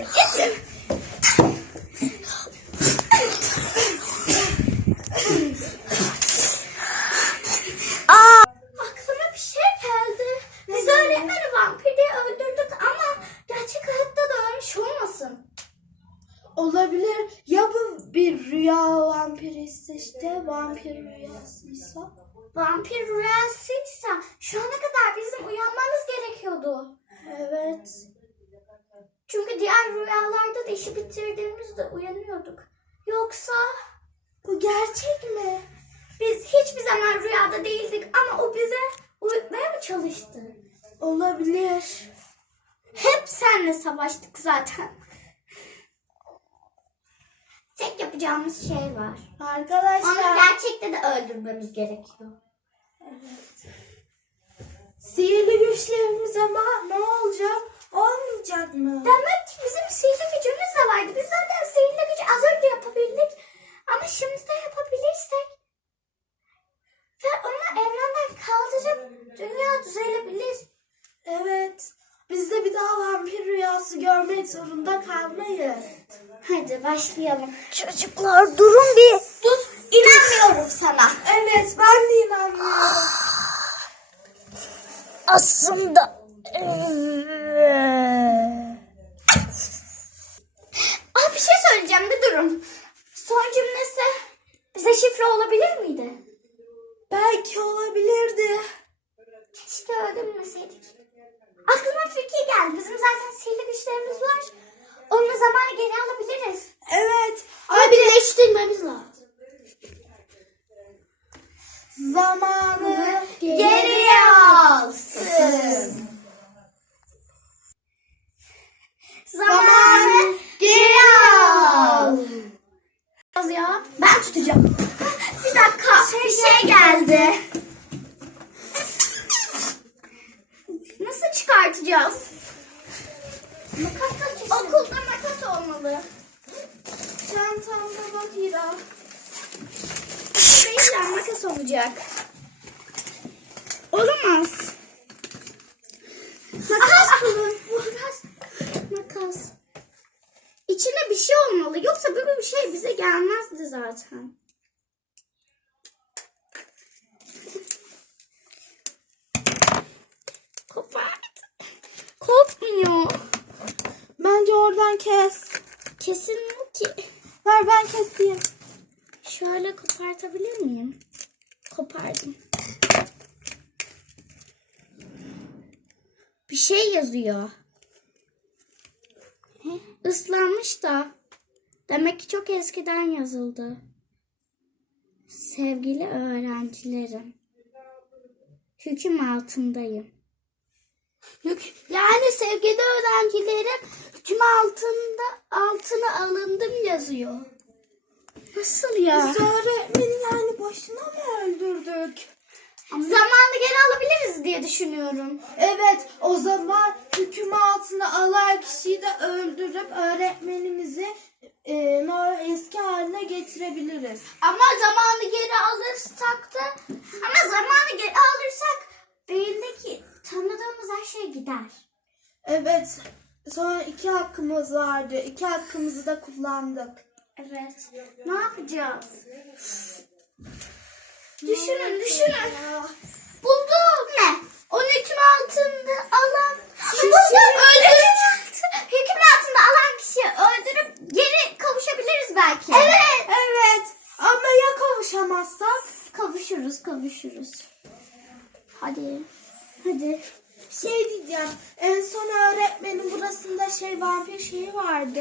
Gitsin. Aa. Bir şey geldi. Biz öğretmeni vampiri öldürdük ama gerçek hayatta da ölmüş olmasın. Olabilir. Ya bu bir rüya vampirisi işte. Vampir rüyasıysa. Vampir rüyasıysa şu ana kadar bizim uyanmamız gerekiyordu. Evet. Çünkü diğer rüyalarda da işi bitirdiğimizde uyanıyorduk. Yoksa Bu gerçek mi? biz hiçbir zaman rüyada değildik ama o bize uyutmaya mı çalıştı? Olabilir. Hep senle savaştık zaten. Tek yapacağımız şey var. Onu Arkadaşlar gerçekte de öldürmemiz gerekiyor. sihirli güçlerimiz ama ne olacak? Olmayacak mı? Demek gücümüz de vardı. Biz zaten sihirli gücü az önce yapabildik. Ama şimdi de yapabilirsek ve onu evrenden kaldırıp dünya düzelebilir. Evet. Biz de bir daha vampir rüyası görmek zorunda kalmayız. Hadi başlayalım. Çocuklar durun bir. Dur. İnanmıyorum sana. Evet ben de inanmıyorum. Aslında Ah bir şey söyleyeceğim bir durun. Son cümlesi bize şifre olabilir miydi? Belki olabilirdi. Keşke öldürmeseydik. Aklıma fikir geldi. Bizim zaten sihirli güçlerimiz var. Onunla zamanı geri alabiliriz. Evet. Ama birleştirmemiz lazım. Zamanı Geriye alsın. Zamanı geri al. Ya ben tutacağım. Bir şey geldi. Nasıl çıkartacağız? Makas Okulda makas olmalı. Çantamda bak Hira. Değil makas olacak. Olamaz. Makas bulun. Makas. Makas. İçine bir şey olmalı. Yoksa böyle bir şey bize gelmezdi zaten. Oradan kes. Kesin ki. Ver ben keseyim. Şöyle kopartabilir miyim? Kopardım. Bir şey yazıyor. Islanmış da. Demek ki çok eskiden yazıldı. Sevgili öğrencilerim. Hüküm altındayım. Yani sevgili öğrencilerim hüküm altında altına alındım yazıyor. Nasıl ya? Biz öğretmeni yani boşuna mı öldürdük? Zamanı geri alabiliriz diye düşünüyorum. Evet o zaman hüküm altına alan kişiyi de öldürüp öğretmenimizi e, eski haline getirebiliriz. Ama zamanı geri alırsak da ama zamanı geri alırsak beyindeki tanıdığımız her şey gider. Evet sonra iki hakkımız vardı. İki hakkımızı da kullandık. Evet. Ne yapacağız? Düşünün düşünün. Buldum. Ne? Onun hüküm altında alan Kişi- Buldum. Öldürüp hüküm altında alan kişiyi öldürüp geri kavuşabiliriz belki. Evet. Evet ama ya kavuşamazsak? Kavuşuruz kavuşuruz. Hadi. Hadi. Şey diyeceğim en son öğretmenin burasında şey vampir şeyi vardı.